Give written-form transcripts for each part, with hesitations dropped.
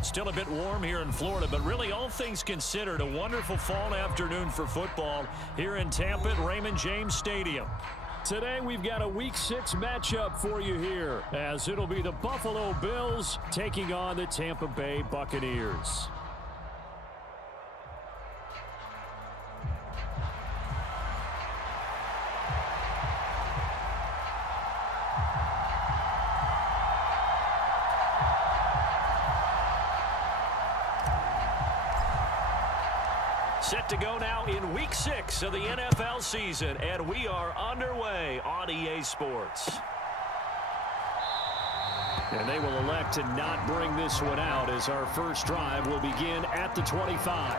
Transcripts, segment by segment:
Still a bit warm here in Florida, but really all things considered, a wonderful fall afternoon for football here in Tampa at Raymond James Stadium. Today we've got a Week 6 matchup for you here, as it'll be the Buffalo Bills taking on the Tampa Bay Buccaneers. Set to go now in Week 6 of the NFL season, and we are underway on EA Sports. And they will elect to not bring this one out, as our first drive will begin at the 25.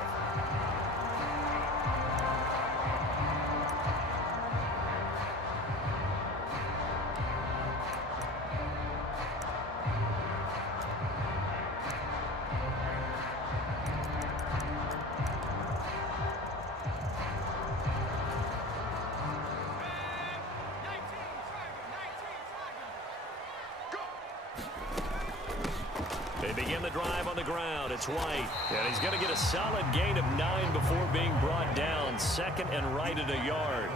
They begin the drive on the ground. It's White, and he's going to get a solid gain of 9 before being brought down. Second and right at a yard.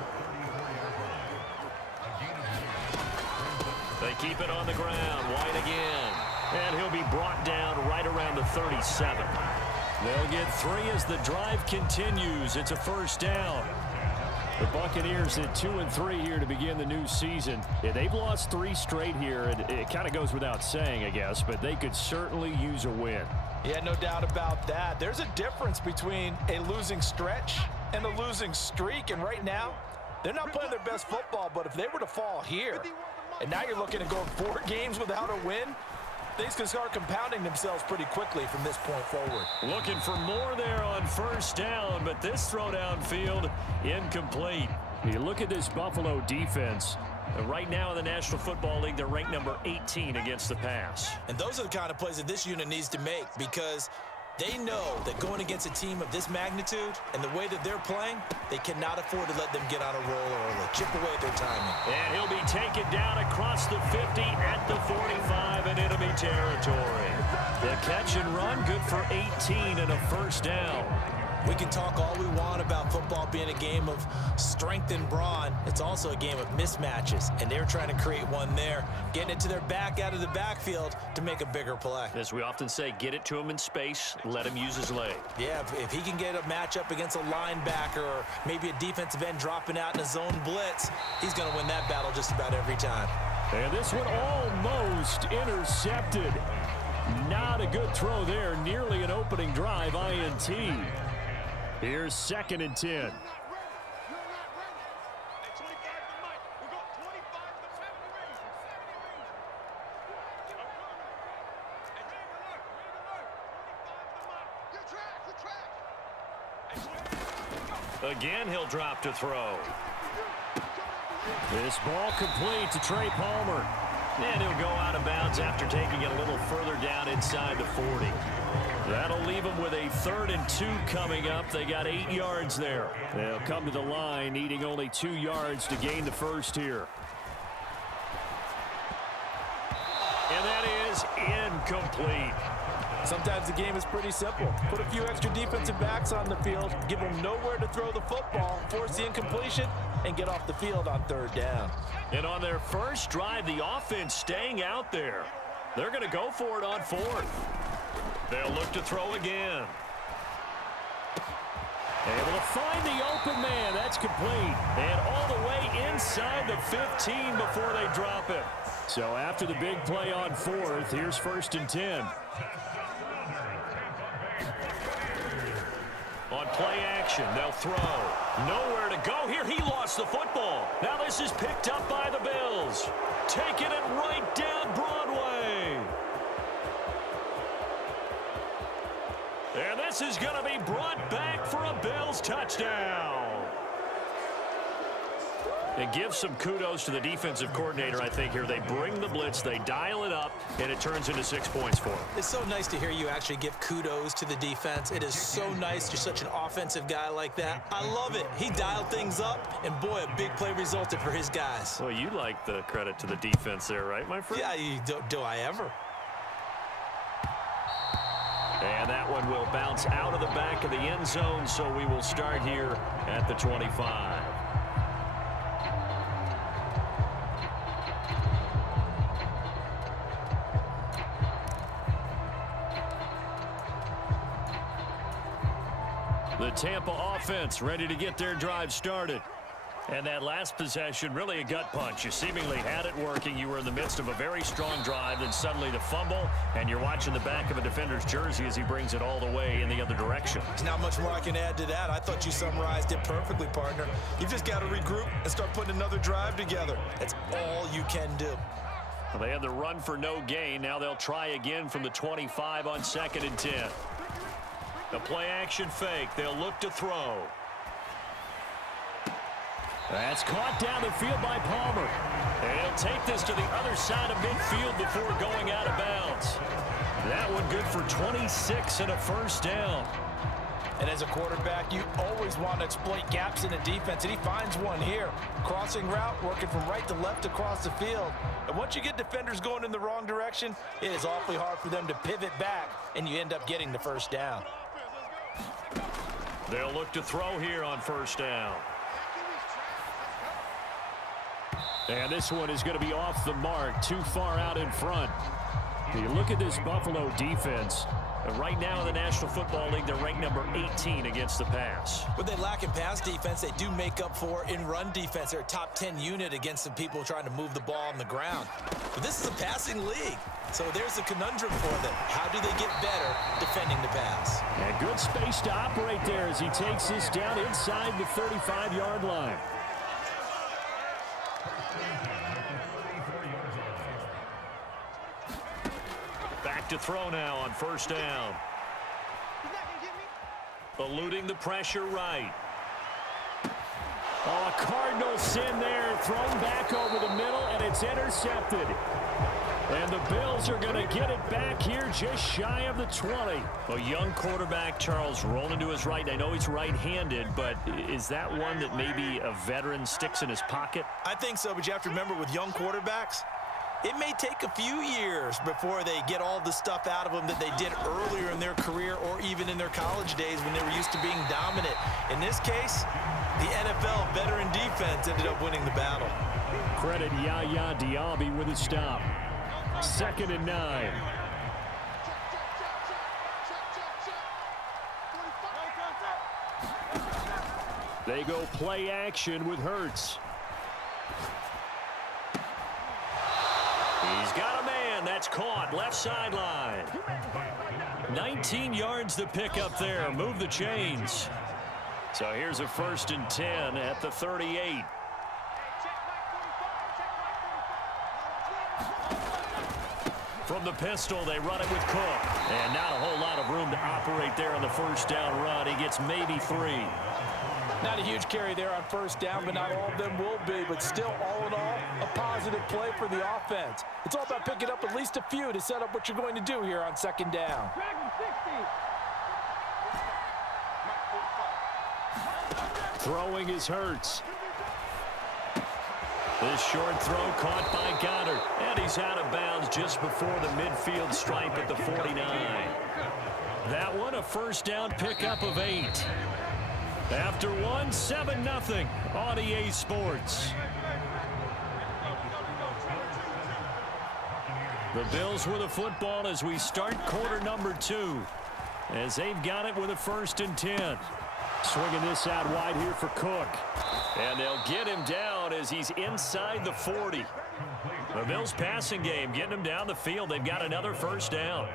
They keep it on the ground. White again. And he'll be brought down right around the 37. They'll get 3 as the drive continues. It's a first down. The Buccaneers at 2-3 here to begin the new season. Yeah, they've lost 3 straight here, and it kind of goes without saying, I guess, but they could certainly use a win. Yeah, no doubt about that. There's a difference between a losing stretch and a losing streak, and right now, they're not playing their best football, but if they were to fall here, and now you're looking at going 4 games without a win, things can start compounding themselves pretty quickly from this point forward. Looking for more there on first down, but this throw downfield incomplete. You look at this Buffalo defense. Right now in the National Football League, they're ranked number 18 against the pass. And those are the kind of plays that this unit needs to make, because they know that going against a team of this magnitude and the way that they're playing, they cannot afford to let them get on a roll early. Chip away at their timing. And he'll be taken down across the 50 at the 45 in enemy territory. The catch and run, good for 18 and a first down. We can talk all we want about football being a game of strength and brawn. It's also a game of mismatches, and they're trying to create one there, getting it to their back out of the backfield to make a bigger play. As we often say, get it to him in space, let him use his leg. Yeah, if he can get a matchup against a linebacker or maybe a defensive end dropping out in a zone blitz, he's going to win that battle just about every time. And this one almost intercepted. Not a good throw there, nearly an opening drive INT. Here's 2nd and 10. Again, he'll drop to throw. This ball complete to Trey Palmer. And he'll go out of bounds after taking it a little further down inside the 40. That'll leave them with a 3rd and 2 coming up. They got 8 yards there. They'll come to the line, needing only 2 yards to gain the first here. And that is incomplete. Sometimes the game is pretty simple. Put a few extra defensive backs on the field, give them nowhere to throw the football, force the incompletion, and get off the field on 3rd down. And on their first drive, the offense staying out there. They're going to go for it on 4th. They'll look to throw again. Able to find the open man. That's complete. And all the way inside the 15 before they drop him. So after the big play on 4th, here's 1st and 10. On play action, they'll throw. Nowhere to go here. He lost the football. Now this is picked up by the Bills. Taking it right down Broadway. And this is going to be brought back for a Bills touchdown. And give some kudos to the defensive coordinator, I think, here. They bring the blitz, they dial it up, and it turns into 6 points for them. It's so nice to hear you actually give kudos to the defense. It is so nice. You're such an offensive guy like that. I love it. He dialed things up, and boy, a big play resulted for his guys. Well, you like the credit to the defense there, right, my friend? Yeah, do I ever? And that one will bounce out of the back of the end zone, so we will start here at the 25. The Tampa offense ready to get their drive started. And that last possession, really a gut punch. You seemingly had it working. You were in the midst of a very strong drive, then suddenly the fumble, and you're watching the back of a defender's jersey as he brings it all the way in the other direction. There's not much more I can add to that. I thought you summarized it perfectly, partner. You've just got to regroup and start putting another drive together. That's all you can do. Well, they had the run for no gain. Now they'll try again from the 25 on 2nd and 10. The play-action fake. They'll look to throw. That's caught down the field by Palmer. And he'll take this to the other side of midfield before going out of bounds. That one good for 26 and a first down. And as a quarterback, you always want to exploit gaps in the defense, and he finds one here. Crossing route, working from right to left across the field. And once you get defenders going in the wrong direction, it is awfully hard for them to pivot back, and you end up getting the first down. They'll look to throw here on first down. And this one is going to be off the mark, too far out in front. You look at this Buffalo defense. Right now in the National Football League, they're ranked number 18 against the pass. What they lack in pass defense, they do make up for in run defense. They're a top 10 unit against some people trying to move the ball on the ground. But this is a passing league, so there's a conundrum for them. How do they get better defending the pass? And good space to operate there as he takes this down inside the 35-yard line. Back to throw now on first down. Eluding the pressure right. Oh, a Cardinal sin there, thrown back over the middle, and it's intercepted. And the Bills are going to get it back here just shy of the 20. A young quarterback, Charles, rolling to his right. I know he's right-handed, but is that one that maybe a veteran sticks in his pocket? I think so, but you have to remember with young quarterbacks, it may take a few years before they get all the stuff out of them that they did earlier in their career or even in their college days when they were used to being dominant. In this case, the NFL veteran defense ended up winning the battle. Credit Yaya Diaby with a stop. 2nd and 9. They go play action with Hurts. He's got a man. That's caught. Left sideline. 19 yards to pick up there. Move the chains. So here's a 1st and 10 at the 38. From the pistol, they run it with Cook. And not a whole lot of room to operate there on the first down run. He gets maybe 3. Not a huge carry there on first down, but not all of them will be. But still, all in all, a positive play for the offense. It's all about picking up at least a few to set up what you're going to do here on 2nd down. Throwing is Hurts. This short throw caught by Goddard. And he's out of bounds just before the midfield stripe at the 49. That one, a first down pickup of 8. After one, 7-0 on EA Sports. The Bills with a football as we start quarter number 2. As they've got it with a 1st and 10. Swinging this out wide here for Cook. And they'll get him down as he's inside the 40. The Bills passing game getting him down the field. They've got another first down.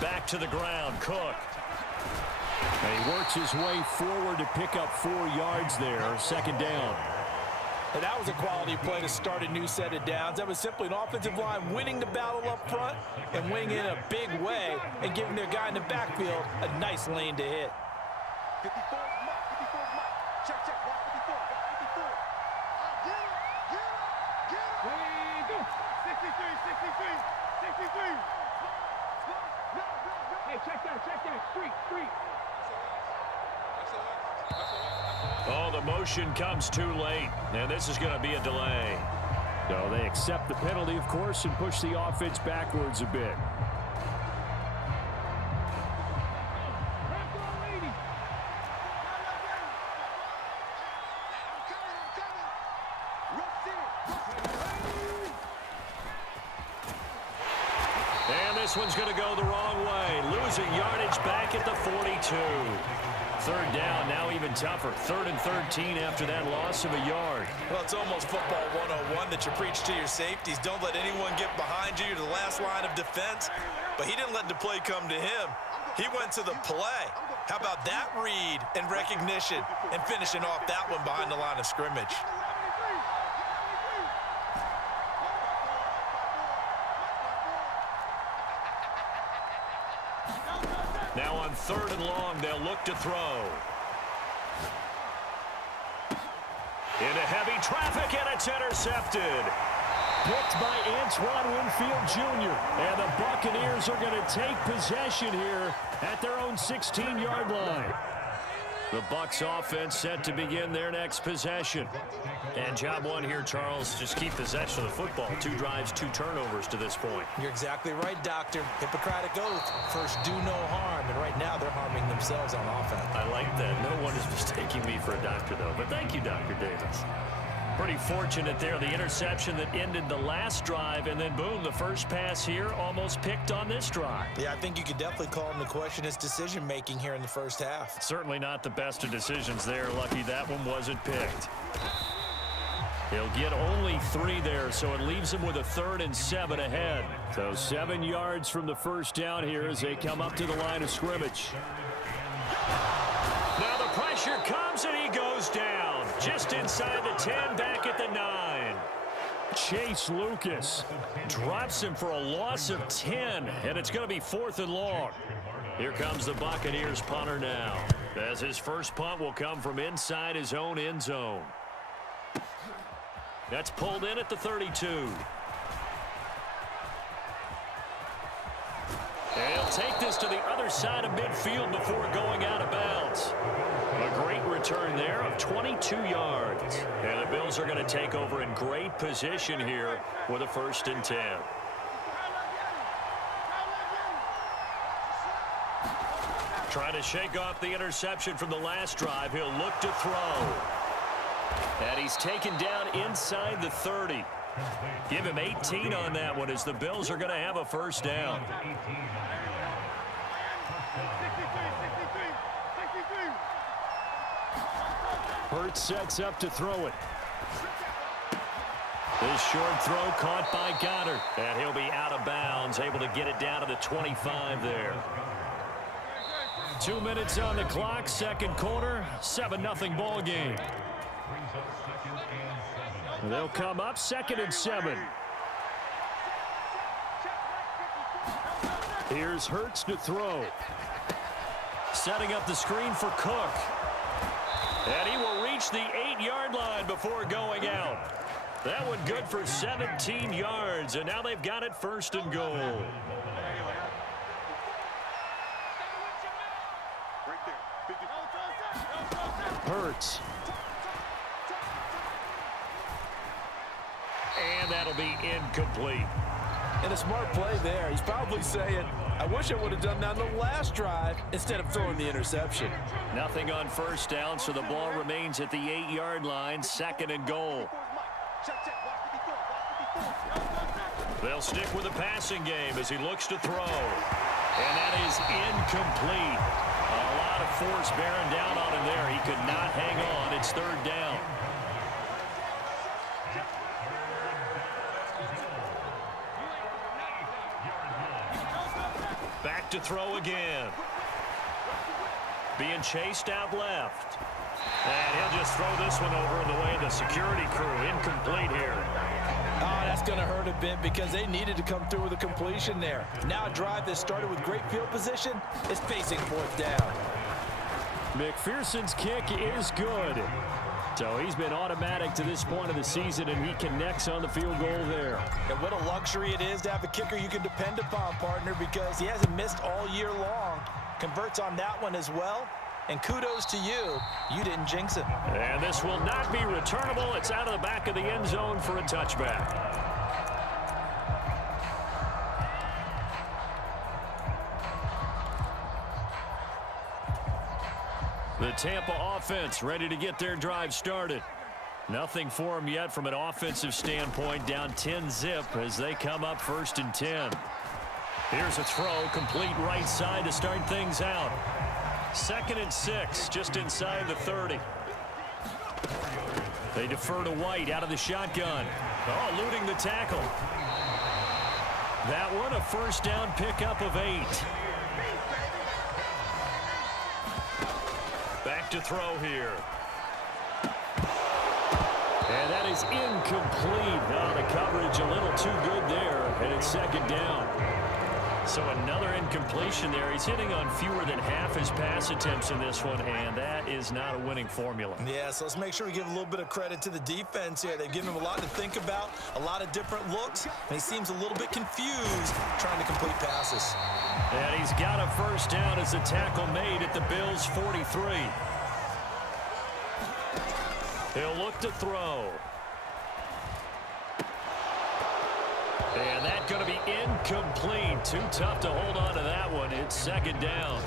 Back to the ground, Cook. And he works his way forward to pick up 4 yards there. 2nd down. And that was a quality play to start a new set of downs. That was simply an offensive line winning the battle up front and winning in a big way and giving their guy in the backfield a nice lane to hit. 54, check, watch 54, 54. Get him. 63. Hey, check that, street. Oh, the motion comes too late, and this is going to be a delay. So they accept the penalty, of course, and push the offense backwards a bit. And this one's going to go the wrong way. Losing yardage back at the 42. Third down, now even tougher. 3rd and 13 after that loss of a yard. Well, it's almost football 101 that you preach to your safeties. Don't let anyone get behind you to the last line of defense. But he didn't let the play come to him. He went to the play. How about that read and recognition and finishing off that one behind the line of scrimmage? Now on 3rd and long, they'll look to throw. Into heavy traffic, and it's intercepted. Picked by Antoine Winfield Jr. And the Buccaneers are going to take possession here at their own 16-yard line. The Bucks offense set to begin their next possession. And job one here, Charles, just keep possession of the football. 2 drives, 2 turnovers to this point. You're exactly right, Doctor. Hippocratic oath. First, do no harm. And right now, they're harming themselves on offense. I like that. No one is mistaking me for a doctor, though. But thank you, Dr. Davis. Pretty fortunate there. The interception that ended the last drive, and then, boom, the first pass here almost picked on this drive. Yeah, I think you could definitely call him to question his decision-making here in the first half. Certainly not the best of decisions there. Lucky that one wasn't picked. He'll get only 3 there, so it leaves him with a 3rd and 7 ahead. So 7 yards from the first down here as they come up to the line of scrimmage. Now the pressure comes, and he goes down. Just inside the 10, back at the 9. Chase Lucas Drops him for a loss of 10, and it's going to be 4th and long. Here comes the Buccaneers punter now, as his first punt will come from inside his own end zone. That's pulled in at the 32. And he'll take this to the other side of midfield before going out of bounds. A great return there of 22 yards. And the Bills are going to take over in great position here with a 1st and 10. Trying to shake off the interception from the last drive. He'll look to throw. And he's taken down inside the 30. Give him 18 on that one as the Bills are going to have a 1st down. Hurts sets up to throw it. This short throw caught by Goddard. And he'll be out of bounds, able to get it down to the 25 there. 2 minutes on the clock, 2nd quarter, 7-0 ball game. They'll come up 2nd and 7. Here's Hurts to throw. Setting up the screen for Cook. And he will reach the 8-yard line before going out. That one good for 17 yards, and now they've got it 1st and goal. Hurts. And that'll be incomplete. And a smart play there. He's probably saying, I wish I would have done that on the last drive instead of throwing the interception. Nothing on 1st down, so the ball remains at the 8-yard line, 2nd and goal. They'll stick with the passing game as he looks to throw. And that is incomplete. A lot of force bearing down on him there. He could not hang on. It's 3rd down. Back to throw again. Being chased out left. And he'll just throw this one over in the way of the security crew. Incomplete here. Oh, that's going to hurt a bit because they needed to come through with a completion there. Now a drive that started with great field position is facing 4th down. McPherson's kick is good. So he's been automatic to this point of the season, and he connects on the field goal there. And what a luxury it is to have a kicker you can depend upon, partner, because he hasn't missed all year long. Converts on that one as well, And kudos to you. You didn't jinx it. And this will not be returnable. It's out of the back of the end zone for a touchback. The Tampa offense ready to get their drive started. Nothing for them yet from an offensive standpoint. Down 10-zip as they come up 1st and 10. Here's a throw, complete right side to start things out. 2nd and 6, just inside the 30. They defer to White out of the shotgun. Oh, eluding the tackle. That one a 1st down pickup of 8. Back to throw here. And that is incomplete. Oh, the coverage a little too good there, and it's 2nd down. So another incompletion there. He's hitting on fewer than half his pass attempts in this one, and that is not a winning formula. Yeah, so let's make sure we give a little bit of credit to the defense here. They've given him a lot to think about, a lot of different looks, and he seems a little bit confused trying to complete passes. And he's got a 1st down as the tackle made at the Bills' 43. He'll look to throw. And that's going to be incomplete. Too tough to hold on to that one. It's 2nd down.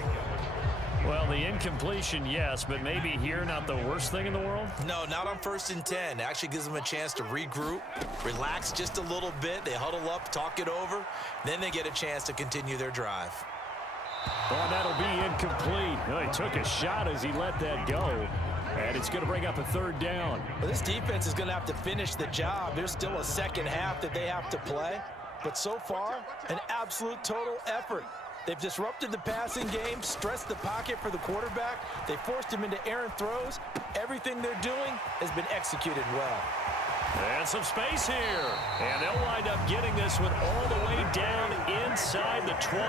Well, the incompletion, yes, but maybe here not the worst thing in the world? No, not on 1st and 10. It actually gives them a chance to regroup, relax just a little bit. They huddle up, talk it over. Then they get a chance to continue their drive. Oh, that'll be incomplete. Oh, he took a shot as he let that go. And it's going to bring up a 3rd down. Well, this defense is going to have to finish the job. There's still a second half that they have to play. But so far, an absolute total effort. They've disrupted the passing game, stressed the pocket for the quarterback. They forced him into errant throws. Everything they're doing has been executed well. And some space here. And they'll wind up getting this one all the way down inside the 20.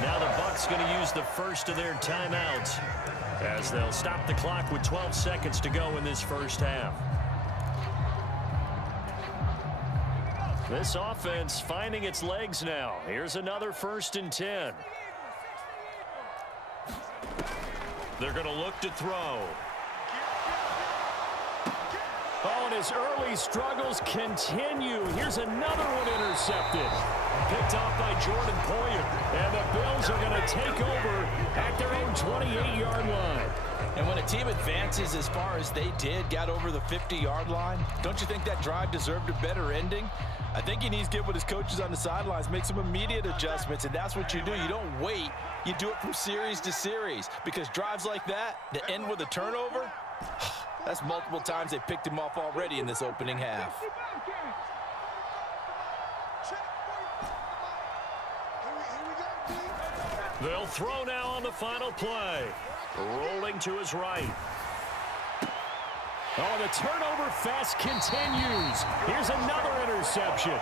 Now the Bucks going to use the first of their timeouts as they'll stop the clock with 12 seconds to go in this 1st half. This offense finding its legs now. Here's another 1st and 10. They're going to look to throw. Oh, and his early struggles continue. Here's another one intercepted. Picked off by Jordan Poyer. And the Bills are going to take over at their own 28-yard line. And when a team advances as far as they did, got over the 50-yard line, don't you think that drive deserved a better ending? I think he needs to get with his coaches on the sidelines, make some immediate adjustments, and that's what you do. You don't wait. You do it from series to series, because drives like that end with a turnover, that's multiple times they picked him off already in this opening half. They'll throw now on the final play. Rolling to his right. Oh, the turnover fest continues. Here's another interception.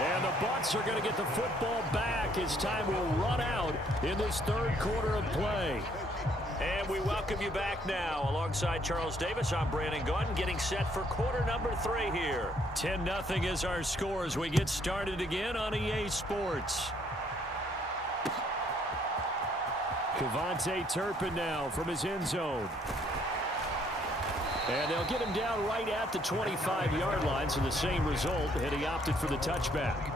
And the Bucks are going to get the football back as time will run out in this 3rd quarter of play. And we welcome you back now. Alongside Charles Davis, I'm Brandon Gaudin, getting set for quarter number 3 here. 10-0 is our score as we get started again on EA Sports. Kevontae Turpin now from his end zone. And they'll get him down right at the 25-yard line, so the same result, and he opted for the touchback.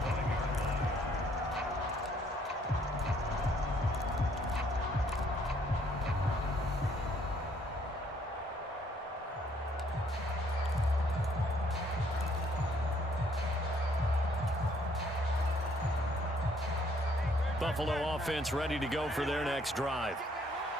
Buffalo offense ready to go for their next drive.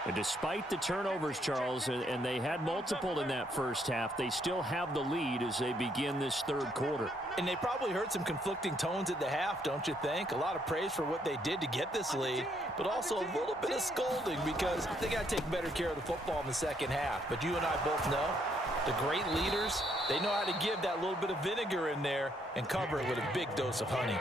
And despite the turnovers, Charles, and they had multiple in that 1st half, they still have the lead as they begin this 3rd quarter. And they probably heard some conflicting tones at the half, don't you think? A lot of praise for what they did to get this lead, but also a little bit of scolding because they got to take better care of the football in the 2nd half. But you and I both know the great leaders, they know how to give that little bit of vinegar in there and cover it with a big dose of honey.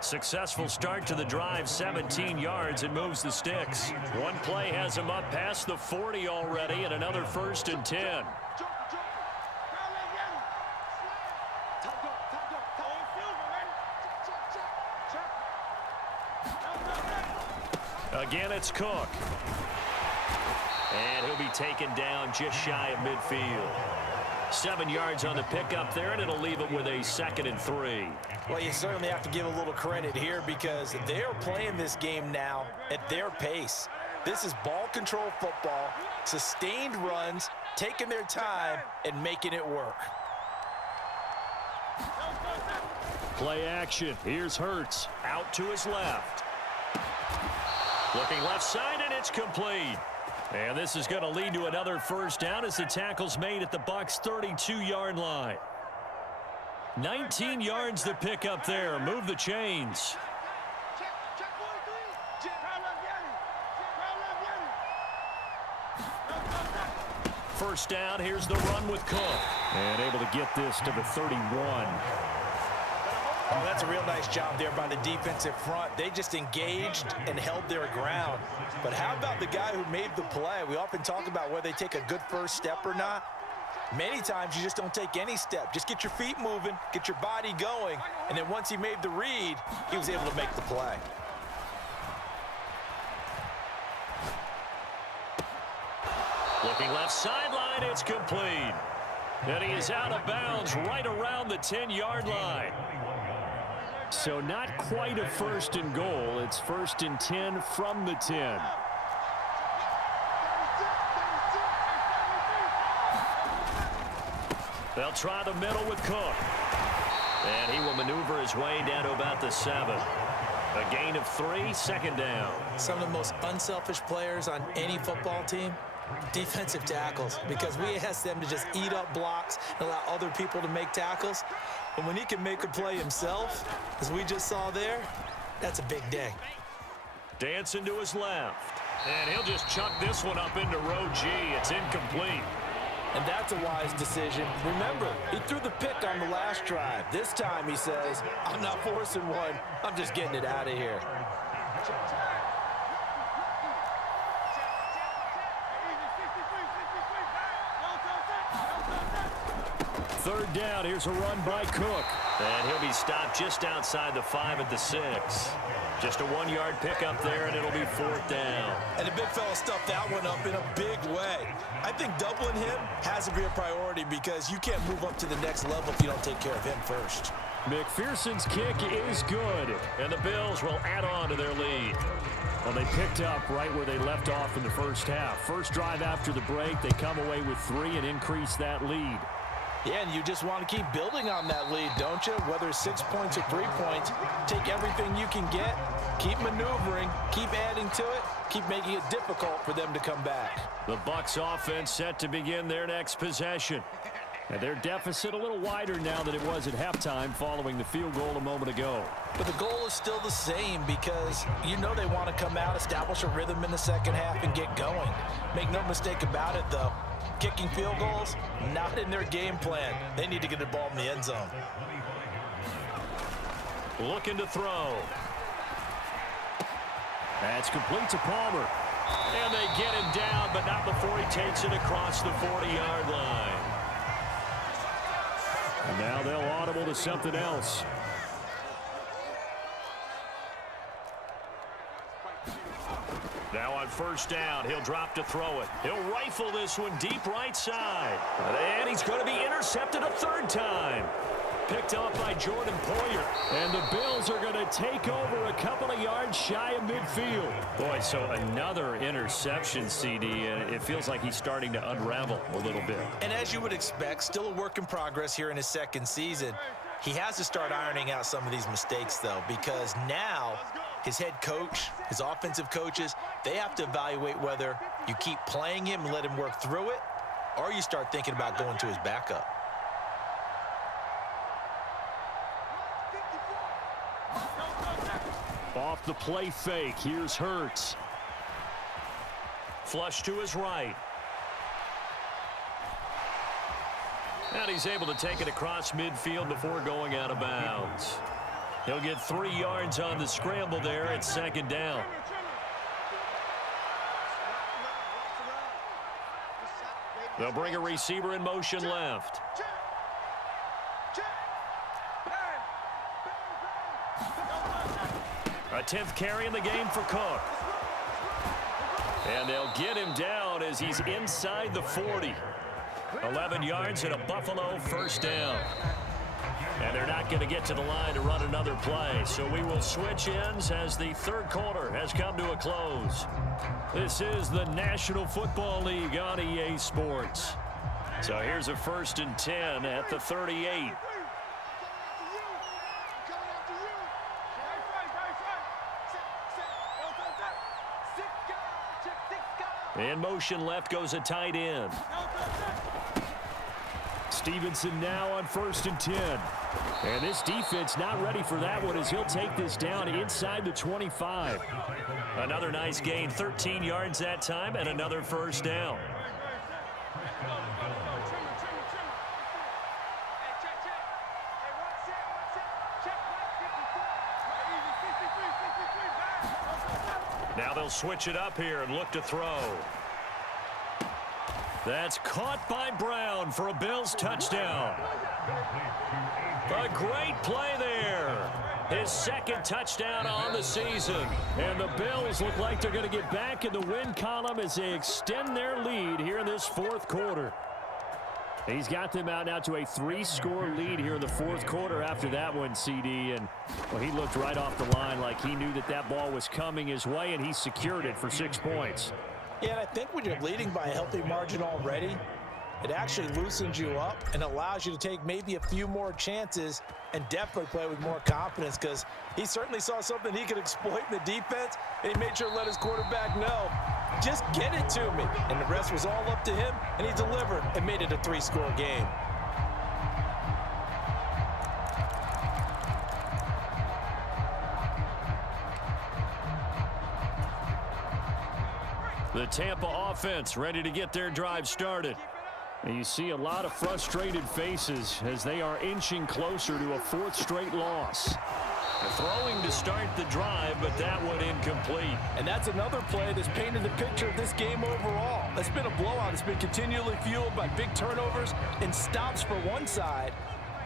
Successful start to the drive, 17 yards, and moves the sticks. One play has him up past the 40 already, and another 1st and 10. Again, it's Cook. And he'll be taken down just shy of midfield. 7 yards on the pickup there, and it'll leave it with a 2nd and 3. Well, you certainly have to give a little credit here because they're playing this game now at their pace. This is ball control football, sustained runs, taking their time, and making it work. Play action. Here's Hurts. Out to his left. Looking left side, and it's complete. And this is going to lead to another first down as the tackle's made at the Bucks' 32-yard line. 19 yards to pick up there. Move the chains. First down, here's the run with Cook. And able to get this to the 31. Oh, that's a real nice job there by the defensive front. They just engaged and held their ground. But how about the guy who made the play? We often talk about whether they take a good first step or not. Many times you just don't take any step. Just get your feet moving, get your body going, and then once he made the read, he was able to make the play. Looking left sideline, it's complete. And he is out of bounds right around the 10-yard line. So not quite a 1st and goal. It's 1st and 10 from the 10. They'll try the middle with Cook. And he will maneuver his way down to about the 7. A gain of 3, 2nd down. Some of the most unselfish players on any football team, defensive tackles, because we ask them to just eat up blocks and allow other people to make tackles. And when he can make a play himself, as we just saw there, that's a big day. Dancing to his left. And he'll just chuck this one up into row G. It's incomplete. And that's a wise decision. Remember, he threw the pick on the last drive. This time he says, I'm not forcing one. I'm just getting it out of here. 3rd down. Here's a run by Cook. And he'll be stopped just outside the 5 at the 6. Just a 1-yard pickup there, and it'll be 4th down. And the big fella stuffed that one up in a big way. I think doubling him has to be a priority because you can't move up to the next level if you don't take care of him first. McPherson's kick is good. And the Bills will add on to their lead. Well, they picked up right where they left off in the first half. First drive after the break, they come away with 3 and increase that lead. Yeah, and you just want to keep building on that lead, don't you? Whether it's 6 points or 3 points, take everything you can get, keep maneuvering, keep adding to it, keep making it difficult for them to come back. The Bucks offense set to begin their next possession. And their deficit a little wider now than it was at halftime following the field goal a moment ago. But the goal is still the same because you know they want to come out, establish a rhythm in the second half, and get going. Make no mistake about it, though. Kicking field goals, not in their game plan. They need to get the ball in the end zone. Looking to throw. That's complete to Palmer. And they get him down, but not before he takes it across the 40-yard line. And now they'll audible to something else. Now on first down, he'll drop to throw it. He'll rifle this one deep right side. And he's going to be intercepted a 3rd time. Picked up by Jordan Poyer. And the Bills are going to take over a couple of yards shy of midfield. Boy, so another interception, CD, and it feels like he's starting to unravel a little bit. And as you would expect, still a work in progress here in his 2nd season. He has to start ironing out some of these mistakes, though, because now his head coach, his offensive coaches, they have to evaluate whether you keep playing him and let him work through it, or you start thinking about going to his backup. Off the play fake, here's Hurts. Flush to his right. And he's able to take it across midfield before going out of bounds. He'll get 3 yards on the scramble there at 2nd down. They'll bring a receiver in motion left. A 10th carry in the game for Cook. And And they'll get him down as he's inside the 40. 11 yards and a Buffalo first down. And they're not going to get to the line to run another play. So we will switch ends as the third quarter has come to a close. This is the National Football League on EA Sports. So here's a 1st and 10 at the 38. In motion left goes a tight end. Stevenson now on 1st and 10. And this defense not ready for that one as he'll take this down inside the 25. Another nice gain, 13 yards that time, and another first down. Now they'll switch it up here and look to throw. That's caught by Brown for a Bills touchdown. A great play there. His second touchdown on the season. And the Bills look like they're going to get back in the win column as they extend their lead here in this fourth quarter. He's got them out now to a 3-score lead here in the fourth quarter after that one, CD. And, well, he looked right off the line like he knew that that ball was coming his way, and he secured it for 6 points. Yeah, and I think when you're leading by a healthy margin already, it actually loosens you up and allows you to take maybe a few more chances and definitely play with more confidence, because he certainly saw something he could exploit in the defense, and he made sure to let his quarterback know, just get it to me. And the rest was all up to him, and he delivered and made it a 3-score game. The Tampa offense ready to get their drive started. And you see a lot of frustrated faces as they are inching closer to a 4th straight loss. Throwing to start the drive, but that one incomplete. And that's another play that's painted the picture of this game overall. It's been a blowout. It's been continually fueled by big turnovers and stops for one side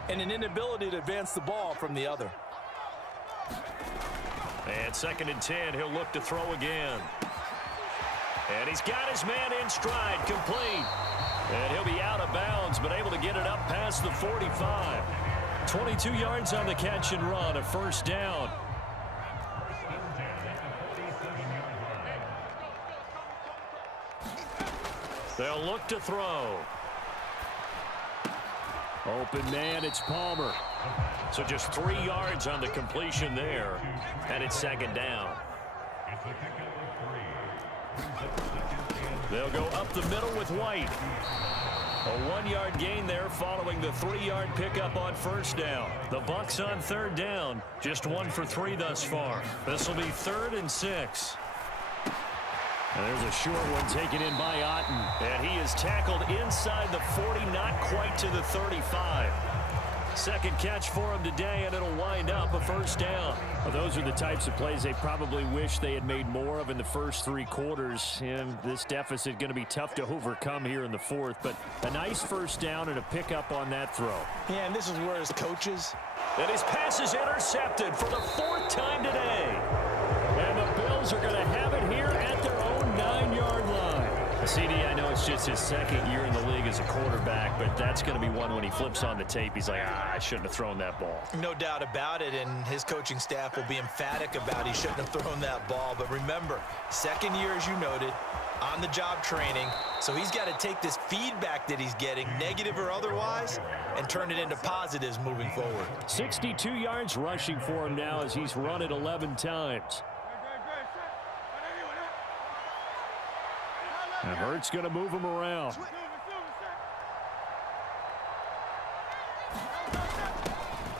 and an inability to advance the ball from the other. And 2nd and 10, he'll look to throw again. And he's got his man in stride, complete. And he'll be out of bounds, but able to get it up past the 45. 22 yards on the catch and run, a first down. They'll look to throw. Open man, it's Palmer. So just 3 yards on the completion there, and it's 2nd down. They'll go up the middle with White. A 1-yard gain there following the 3-yard pickup on first down. The Bucks on 3rd down, just 1 for 3 thus far. This will be 3rd and 6. And there's a short one taken in by Otten. And he is tackled inside the 40, not quite to the 35. Second catch for him today, and it'll wind up a first down. Well, those are the types of plays they probably wish they had made more of in the first 3 quarters. And this deficit going to be tough to overcome here in the 4th. But a nice first down and a pickup on that throw. Yeah, and this is where his coaches. And his pass is intercepted for the 4th time today. And the Bills are going to have it here at their own 9-yard line. CD, I know it's just his 2nd year in the league as a quarterback, but that's going to be one when he flips on the tape. He's like, I shouldn't have thrown that ball. No doubt about it, and his coaching staff will be emphatic about he shouldn't have thrown that ball. But remember, 2nd year, as you noted, on-the-job training, so he's got to take this feedback that he's getting, negative or otherwise, and turn it into positives moving forward. 62 yards rushing for him now as he's run it 11 times. And Hurts going to move him around.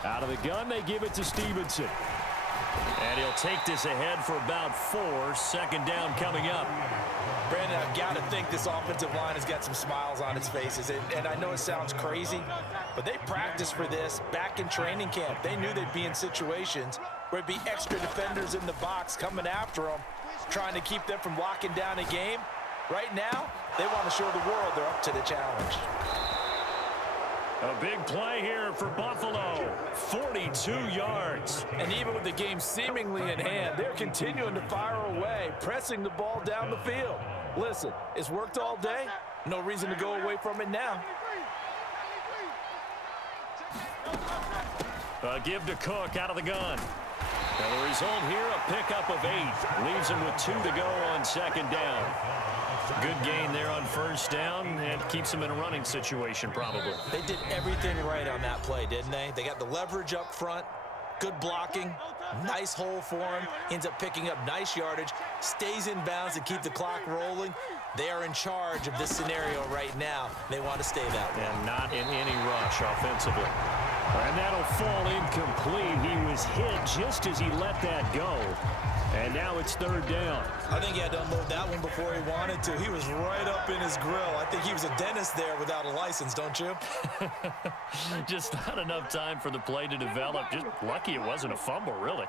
Out of the gun, they give it to Stevenson. And he'll take this ahead for about 4. 2nd down coming up. Brandon, I've got to think this offensive line has got some smiles on its faces. And I know it sounds crazy, but they practiced for this back in training camp. They knew they'd be in situations where it'd be extra defenders in the box coming after them, trying to keep them from locking down a game. Right now, they want to show the world they're up to the challenge. A big play here for Buffalo. 42 yards. And even with the game seemingly in hand, they're continuing to fire away, pressing the ball down the field. Listen, it's worked all day. No reason to go away from it now. Give to Cook out of the gun. Now the result here, a pickup of 8. Leaves him with 2 to go on second down. Good gain there on first down, and keeps him in a running situation probably. They did everything right on that play, didn't they? They got the leverage up front, good blocking, nice hole for him, ends up picking up nice yardage, stays in bounds to keep the clock rolling. They are in charge of this scenario right now. They want to stay that way. And not in any rush offensively. And that'll fall incomplete. He was hit just as he let that go. And now it's third down. I think he had to unload that one before he wanted to. He was right up in his grill. I think he was a dentist there without a license, don't you? Just not enough time for the play to develop. Just lucky it wasn't a fumble, really.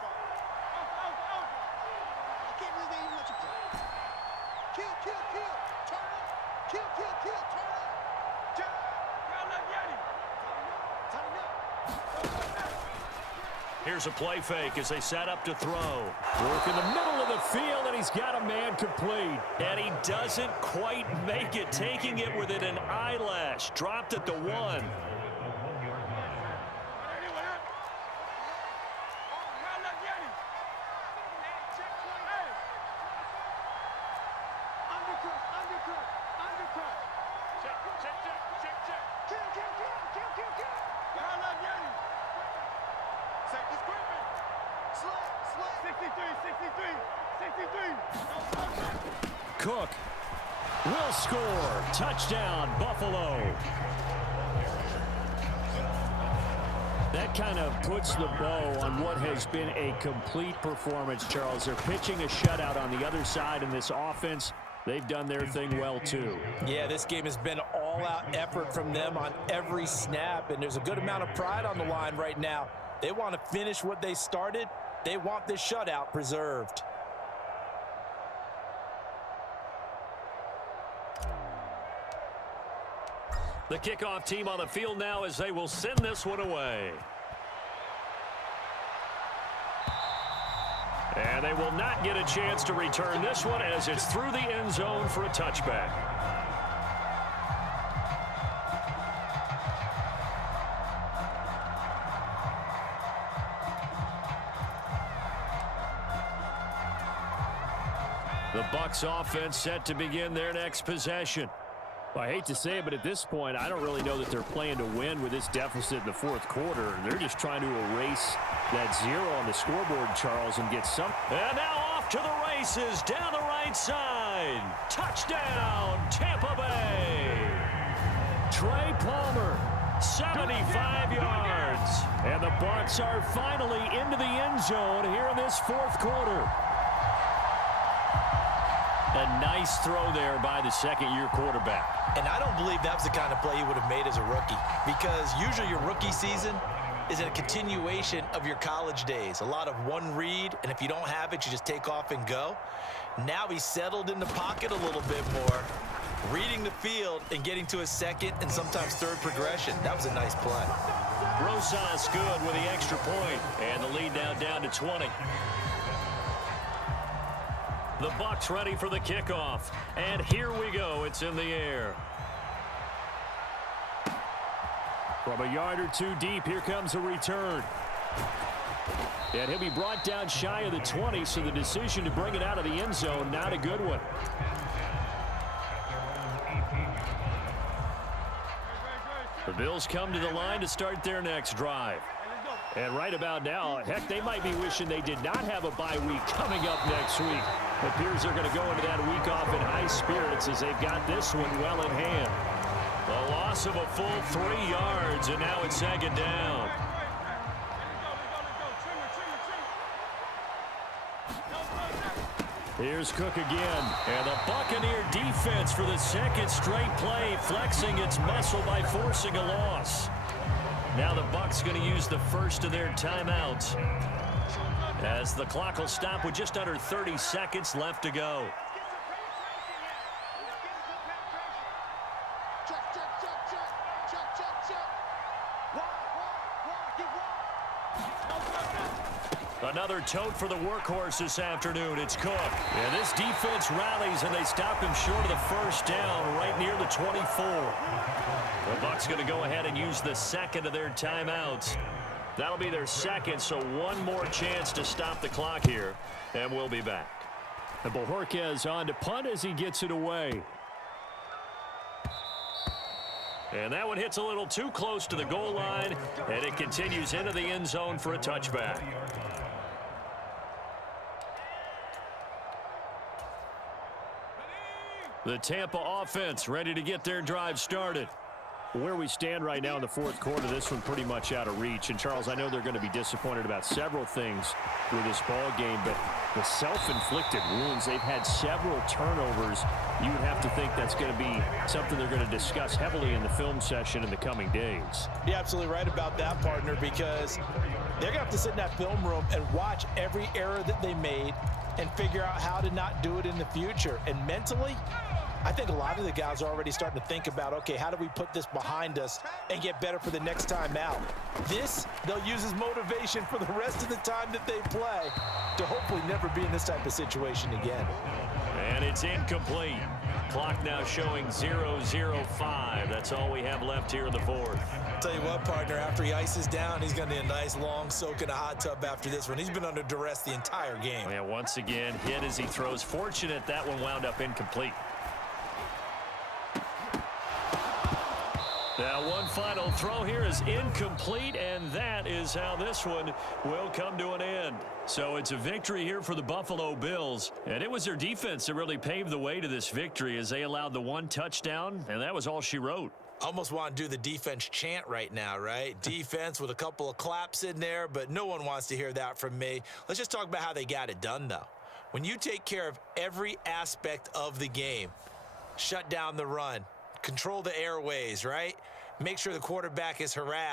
Here's a play fake as they set up to throw. Work in the middle of the field, and he's got a man complete. And he doesn't quite make it, taking it within an eyelash. Dropped at the 1. Cook will score. Touchdown, Buffalo. That kind of puts the bow on what has been a complete performance, Charles. They're pitching a shutout on the other side in this offense. They've done their thing well, too. Yeah, this game has been all-out effort from them on every snap, and there's a good amount of pride on the line right now. They want to finish what they started. They want this shutout preserved. The kickoff team on the field now as they will send this one away. And they will not get a chance to return this one as it's through the end zone for a touchback. The Bucks offense set to begin their next possession. Well, I hate to say it, but at this point, I don't really know that they're playing to win with this deficit in the fourth quarter. They're just trying to erase that 0 on the scoreboard, Charles, and get some. And now off to the races down the right side. Touchdown, Tampa Bay. Trey Palmer, 75 yards. And the Bucks are finally into the end zone here in this fourth quarter. A nice throw there by the second-year quarterback. And I don't believe that was the kind of play he would have made as a rookie, because usually your rookie season is a continuation of your college days. A lot of one read, and if you don't have it, you just take off and go. Now he's settled in the pocket a little bit more, reading the field and getting to a second and sometimes third progression. That was a nice play. Rosas good with the extra point, and the lead now down to 20. The Bucks ready for the kickoff. And here we go. It's in the air. From a yard or two deep, here comes a return. And he'll be brought down shy of the 20, so the decision to bring it out of the end zone, not a good one. The Bills come to the line to start their next drive. And right about now, heck, they might be wishing they did not have a bye week coming up next week. It appears they're going to go into that week off in high spirits as they've got this one well in hand. The loss of a full 3 yards, and now it's second down. Here's Cook again. And the Buccaneer defense for the second straight play, flexing its muscle by forcing a loss. Now the Bucks going to use the first of their timeouts, as the clock will stop with just under 30 seconds left to go. Another tote for the workhorse this afternoon. It's Cook. And this defense rallies, and they stop him short of the first down right near the 24. The Bucks going to go ahead and use the second of their timeouts. That'll be their second, so one more chance to stop the clock here, and we'll be back. And Bojorquez on to punt as he gets it away. And that one hits a little too close to the goal line, and it continues into the end zone for a touchback. The Tampa offense ready to get their drive started. Where we stand right now in the fourth quarter, this one pretty much out of reach. And, Charles, I know they're going to be disappointed about several things with this ball game, but the self-inflicted wounds, they've had several turnovers. You would have to think that's going to be something they're going to discuss heavily in the film session in the coming days. You're absolutely right about that, partner, because they're going to have to sit in that film room and watch every error that they made and figure out how to not do it in the future. And mentally, I think a lot of the guys are already starting to think about, okay, how do we put this behind us and get better for the next time out? This, they'll use as motivation for the rest of the time that they play to hopefully never be in this type of situation again. And it's incomplete. Clock now showing 0:05. That's all we have left here in the fourth. Tell you what, partner, after he ices down, he's going to need a nice long soak in a hot tub after this one. He's been under duress the entire game. And once again, hit as he throws. Fortunate that one wound up incomplete. Now one final throw here is incomplete, and that is how this one will come to an end. So it's a victory here for the Buffalo Bills, and it was their defense that really paved the way to this victory as they allowed the one touchdown, and that was all she wrote. Almost want to do the defense chant right now, right? Defense with a couple of claps in there, but no one wants to hear that from me. Let's just talk about how they got it done, though. When you take care of every aspect of the game, shut down the run, control the airways, right? Make sure the quarterback is harassed.